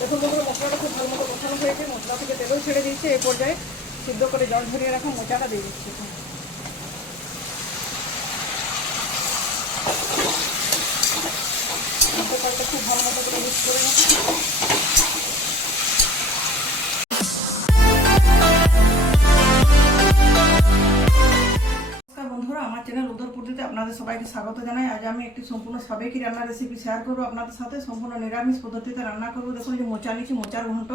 দেখুন বন্ধুরা মশলাটা খুব ভালো মতো কষানো হয়েছে, মশলা থেকে তেলও ছেড়ে দিয়েছে। এই পর্যায়ে সিদ্ধ করে জল ঝরিয়ে রাখা মোচাটা দিয়ে দিচ্ছি। মোচাটা খুব ভালো মতো করে মিক্স করে নিচ্ছি। বন্ধুরা, আমার চ্যানেল উদরপুরীতে আপনাদের সবাইকে স্বাগত জানাই। আজ আমি একটি সম্পূর্ণ সাবেকি রান্নার রেসিপি শেয়ার করবো আপনাদের সাথে। সম্পূর্ণ নিরামিষ পদ্ধতিতে রান্না করবো। দেখুন এই যে মোচা নিচ্ছি, মোচার ঘন্ট।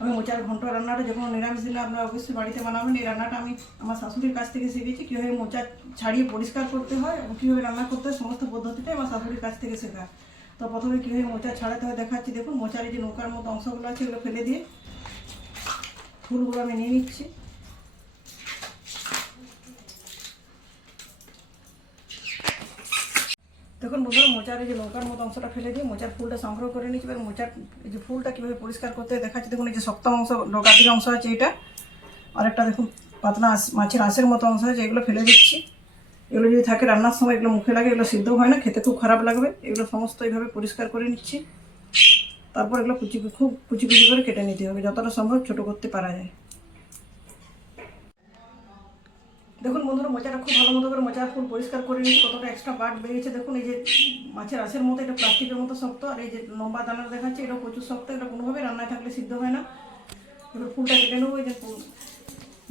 আমি মোচার ঘন্ট রান্নাটা যে কোনো নিরামিষ দিনে আপনারা অবশ্যই বাড়িতে বানাবেন। এই রান্নাটা আমি আমার শাশুড়ির কাছ থেকে শিখেছি, কীভাবে মোচা ছাড়িয়ে পরিষ্কার করতে হয় এবং কীভাবে রান্না করতে হয়, সমস্ত পদ্ধতিটাই আমার শাশুড়ির কাছ থেকে শেখা। তো প্রথমে কীভাবে মোচা ছাড়াতে হয় দেখাচ্ছি। দেখুন মোচার এই যে নৌকার মতো অংশগুলো আছে এগুলো ফেলে দিয়ে ফুলগুলো আমি নিয়ে নিচ্ছি। দেখুন বন্ধুরা, মোচার এই যে নৌকার মতো অংশটা ফেলে দিয়ে মোচার ফুলটা সংগ্রহ করে নিচ্ছি। এবার মোচার এই যে ফুলটা কীভাবে পরিষ্কার করতে দেখাচ্ছি। দেখুন এই যে শক্ত অংশ, ডগাটির অংশ আছে এটা, আরেকটা দেখুন পাতলা মাছের আঁশের মতো অংশ আছে, এগুলো ফেলে দিচ্ছি। এগুলো যদি থাকে রান্নার সময় এগুলো মুখে লাগে, এগুলো সিদ্ধ হয় না, খেতে খুব খারাপ লাগবে। এগুলো সমস্ত এইভাবে পরিষ্কার করে নিচ্ছি। তারপর এগুলো খুব কুচি করে কেটে নিতে হবে, যতটা সম্ভব ছোটো করতে পারা যায়। দেখুন বন্ধুরা, মোচাটা খুব ভালো মতো করে মোচার ফুল পরিষ্কার করে নিচ্ছি। কতটা এক্সট্রা পার্ট বেরিয়েছে দেখুন। এই যে মাছের আঁশের মতো এটা প্লাস্টিকের মতো শক্ত, আর এই যে লম্বা দানার দেখাচ্ছে এটা প্রচুর শক্ত। এটা কোনোভাবে রান্নায় থাকলে সিদ্ধ হয় না। এবার ফুলটা কেটে নেবো। এই যে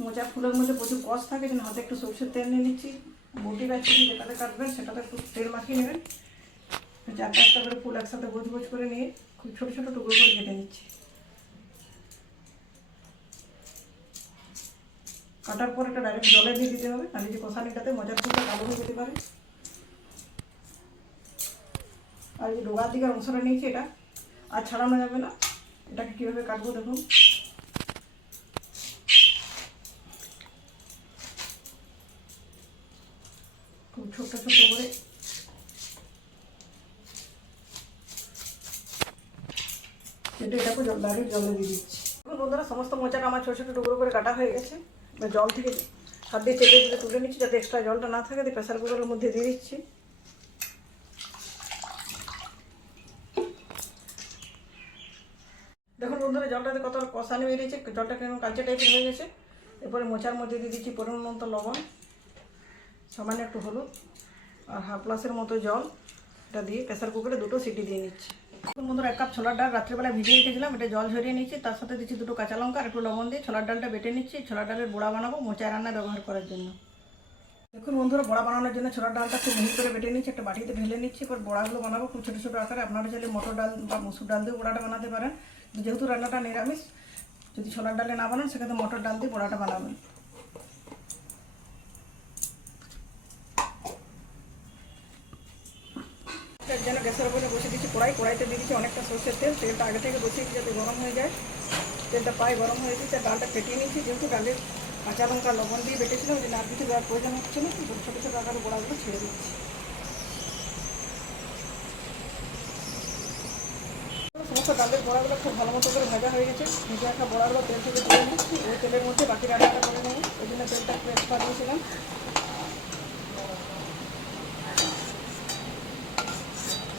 মোচার ফুলের মধ্যে প্রচুর কষ থাকে, যেন হাতে একটু সরষের তেল নিয়ে নিচ্ছি। বটি রাখছি, যেটাতে কাটবেন সেটাতে একটু তেল মাখিয়ে নেবেন। 4-5টা করে ফুল একসাথে গোছ করে নিয়ে খুব ছোটো ছোটো টুকরো করে কেটে নিচ্ছি। কাটার পর এটা ডাইরেক্ট জলে দিয়ে দিতে হবে, আর এই যে কষানিটাতে মোচার ফুলটা কালো হয়ে যেতে পারে। আর এই ডোগার দিকের অংশটা নিয়েছি, এটা আর ছাড়ানো যাবে না। এটাকে কীভাবে কাটবো দেখুন। খুব ছোট্ট ছোট্ট করে কেটে এটাকে ডাইরেক্ট জলে দিয়ে দিচ্ছি। বন্ধুরা, সমস্ত মোচাটা আমার ছোটো ছোটো টুকরো করে কাটা হয়ে গেছে। জল থেকে হাত দিয়ে চেপে চেপে তুলে নিচ্ছি, যাতে এক্সট্রা জলটা না থাকে। দিয়ে প্রেসার কুকারের মধ্যে দিয়ে দিচ্ছি। দেখুন বন্ধুরা, জলটাতে কত কষানি বেরিয়েছে, জলটা কেমন কাঁচা টাইপের হয়ে গেছে। এরপরে মোচার মধ্যে দিয়ে দিচ্ছি পরিমাণ মতো লবণ, সামান্য একটু হলুদ আর হাফ গ্লাসের মতো জল। এটা দিয়ে প্রেসার কুকারে 2টো সিটি দিয়ে নিচ্ছি। এখন বন্ধুরা, 1 কাপ ছোলার ডাল রাত্রেবেলা ভিজিয়ে রেখেছিলাম, এটা জল ঝরিয়ে নিচ্ছি। তার সাথে দিচ্ছি 2টো কাঁচা লঙ্কা আর একটু লবণ দিয়ে ছোলার ডালটা বেটে নিচ্ছি। ছোলার ডালের বড়া বানাবো মোচা রান্না ব্যবহার করার জন্য। দেখুন বন্ধুরা, বড়া বানানোর জন্য ছোলার ডালটা খুব মিহি করে বেটে নিচ্ছি, একটা বাটিতে ঢেলে নিচ্ছি। এবার বড়াগুলো বানাবো খুব ছোটো ছোটো আকারে। আপনারা চাইলে মটর ডাল বা মসুর ডাল দিয়ে বড়াটা বানাতে পারেন। যেহেতু রান্নাটা নিরামিষ, যদি ছোলার ডালে না বানান সেক্ষেত্রে মটর ডাল দিয়ে বড়াটা বানাবেন। যেন গ্যাসের উপরে বসে দিচ্ছি কড়াইতে দিয়ে দিচ্ছি অনেকটা সরষের তেল। তেলটা আগে থেকে বসিয়েছি যাতে গরম হয়ে যায়। তেলটা প্রায় গরম হয়ে গেছে, ডালটা ফেটিয়ে নিচ্ছি। যেহেতু ডালের কাঁচা লঙ্কা লবণ দিয়ে বেটেছিলাম, ওই জন্য আর কিছু দেওয়ার প্রয়োজন হচ্ছে না। ছোটো ছোটো আকারে বড়াগুলো ছেড়ে দিচ্ছি। সমস্ত ডালের বড়াগুলো খুব ভালো মতো করে ভাজা হয়ে গেছে। ভেজে রাখা বড়াগুলো তেল থেকে তুলে নিচ্ছি। ওই তেলের মধ্যে বাকি রান্নাটা করে নেব, ওই জন্য তেলটা একটু এক্সট্রা দিয়েছিলাম।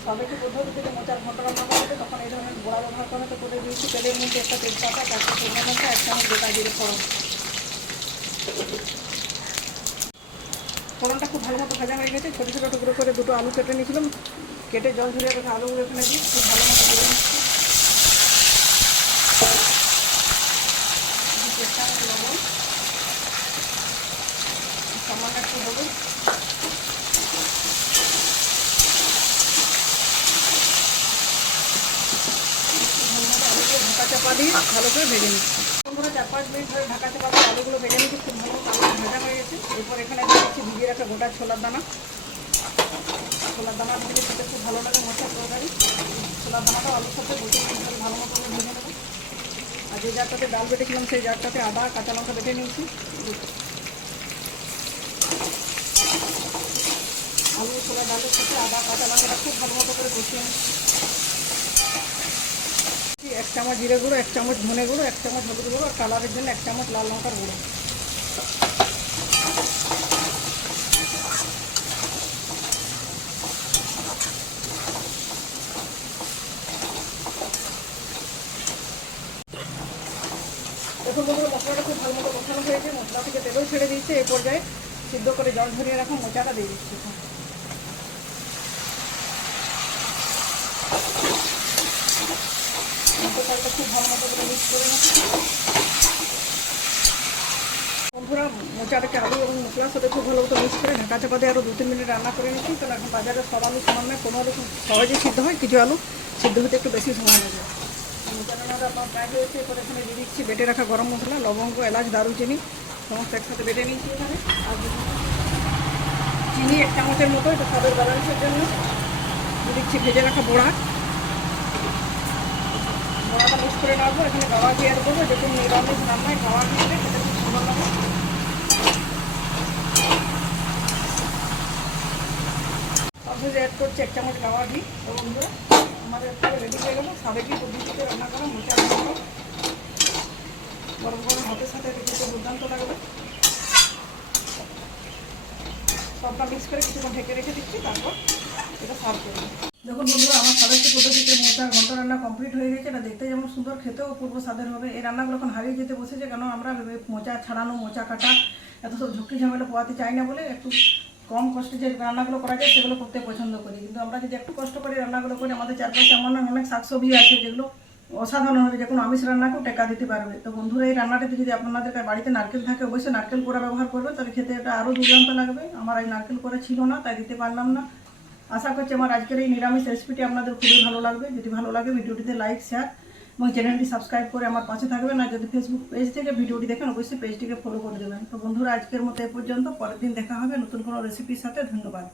সাবেকি পদ্ধতিতে মোচার ঘন্ট রান্না করতে তখন এই ধরনের বড়া ব্যবহার করাতে করে দিয়েছি। তেলের মধ্যে একটা তেজপাতা, 4টা শুকনো লঙ্কা, 1 চামচ গোটা জিরে ফোড়ন। ফোড়নটা খুব ভালো মতো ভাজা হয়ে গেছে। ছোটো ছোটো টুকরো করে 2টো আলু কেটে নিয়েছিলাম, কেটে জল ঝরিয়ে রেখে আলুগুলো এখানে দিই খুব ভালো মতো ভেজে নিচ্ছি। লবণ, সামান্য একটু হলুদ, ঢাকা চাপা দিয়ে ভালো করে ভেজে নিচ্ছি। বন্ধুরা, 4-5 মিনিট ধরে ঢাকা চাপা দিয়ে আলুগুলো ভেজে নিচ্ছি। খুব ভালো মতো আলু ভাজা হয়ে গেছে। এরপর এখানে দিয়ে দিচ্ছি ভিজিয়ে রাখা গোটা ছোলার দানা। ছোলার দানা দিলে খেতে খুব ভালো লাগে মোচার তরকারি। ছোলার দানাটাও আলুর সাথে 2-3 মিনিট ধরে ভালো মতো ভেজে নেব। আর যে জারটাতে ডাল বেটেছিলাম সেই জারটাতে আদা কাঁচা লঙ্কা বেটে নিয়েছি। আলু ছোলা ডালের সাথে আদা কাঁচা লঙ্কাটা খুব ভালো মতো করে কষিয়ে নিচ্ছি। 1 চামচ জিরে গুঁড়ো, 1 চামচ ধনে গুঁড়ো, 1 চামচ হলুদ গুঁড়ো আর কালারের জন্য 1 চামচ লাল লঙ্কার গুঁড়ো। দেখুন বন্ধুরা মশলাটা খুব ভালো মতো কষানো হয়েছে, মশলা থেকে তেলও ছেড়ে দিয়েছে। এই পর্যায়ে সিদ্ধ করে জল ঝরিয়ে রাখা মোচাটা দিয়ে দিচ্ছি। মশলাটা খুব ভালো মতো করে মিক্স করে নিচ্ছি। বন্ধুরা মোচাটাকে আলু এবং মশলার সাথে খুব ভালো মতো মিক্স করে ঢাকা চাপা দিয়ে আরও 2-3 মিনিট রান্না করে নিচ্ছি। কারণ এখন বাজারে সব আলু সমান নয়, কোনো আলু খুব সহজেই সিদ্ধ হয়, কিছু আলু সিদ্ধ হতে একটু বেশি সময় লাগে। মোচা রান্নাটা আমার প্রায় হয়েছে। এরপর এখানে দিয়ে দিচ্ছি বেটে রাখা গরম মশলা, লবঙ্গ, এলাচ, দারুচিনি সমস্ত একসাথে বেটে নিচ্ছি এখানে। আর চিনি 1 চামচের মতো, এটা স্বাদের ব্যালেন্সের জন্য। দিয়ে দিচ্ছি ভেজে রাখা বড়াটা মিক্স করে নেওয়ার এখানে গাওয়া ঘি অ্যাড করবো। দেখুন নিরামিষ রান্নায় গাওয়া ঘি দিলে সেটা খুব সুন্দর লাগে। সবশেষে অ্যাড করছি 1 চামচ গাওয়া ঘি। তো বন্ধুরা আমাদের রেডি হয়ে গেল সাবেকি পদ্ধতিতে রান্না করা মোচা রান্না। গরম গরম ভাতের সাথে খেতে দুর্দান্ত লাগবে। সবটা মিক্স করে কিছুক্ষণ ঢেকে রেখে দিচ্ছি, তারপর এটা সার্ভ করবো। দেখুন বন্ধুরা আমার সাবেকি পদ্ধতিতে মোচা ঘন্ট রান্না কমপ্লিট হয়ে গেছে। এটা দেখতে যেমন সুন্দর, খেতেও অপূর্ব স্বাদের হবে। এই রান্নাগুলো এখন হারিয়ে যেতে বসেছে, কেন আমরা মোচা ছাড়ানো, মোচা কাটা এত সব ঝুঁকি ঝামেলা পোয়াতে চাই না বলে একটু কম কষ্টে যে রান্নাগুলো করা যায় সেগুলো করতে পছন্দ করি। কিন্তু আমরা যদি একটু কষ্ট করে রান্নাগুলো করি, আমাদের চারপাশে এমন অনেক শাকসবজি আছে যেগুলো অসাধারণ হবে, যে কোনো আমিষ রান্নাকেও টেক্কা দিতে পারবে। তো বন্ধুরা এই রান্নাটাতে যদি আপনাদের বাড়িতে নারকেল থাকে অবশ্যই নারকেল কোড়া ব্যবহার করবে, তাহলে খেতে এটা আরও দুর্দান্ত লাগবে। আমার এই নারকেল কোড়া ছিল না, তাই দিতে পারলাম না। আশা করছি আমার আজকের এই নিরামিষ রেসিপিটি আপনাদের খুবই ভালো লাগবে। যদি ভালো লাগে ভিডিওটিতে লাইক, শেয়ার এবং চ্যানেলটি সাবস্ক্রাইব করে আমার পাশে থাকবেন। আর যদি ফেসবুক পেজ থেকে ভিডিওটি দেখেন অবশ্যই পেজটিকে ফলো করে দেবেন। তো বন্ধুরা আজকের মতো এ পর্যন্ত, পরের দিন দেখা হবে নতুন কোনো রেসিপির সাথে। ধন্যবাদ।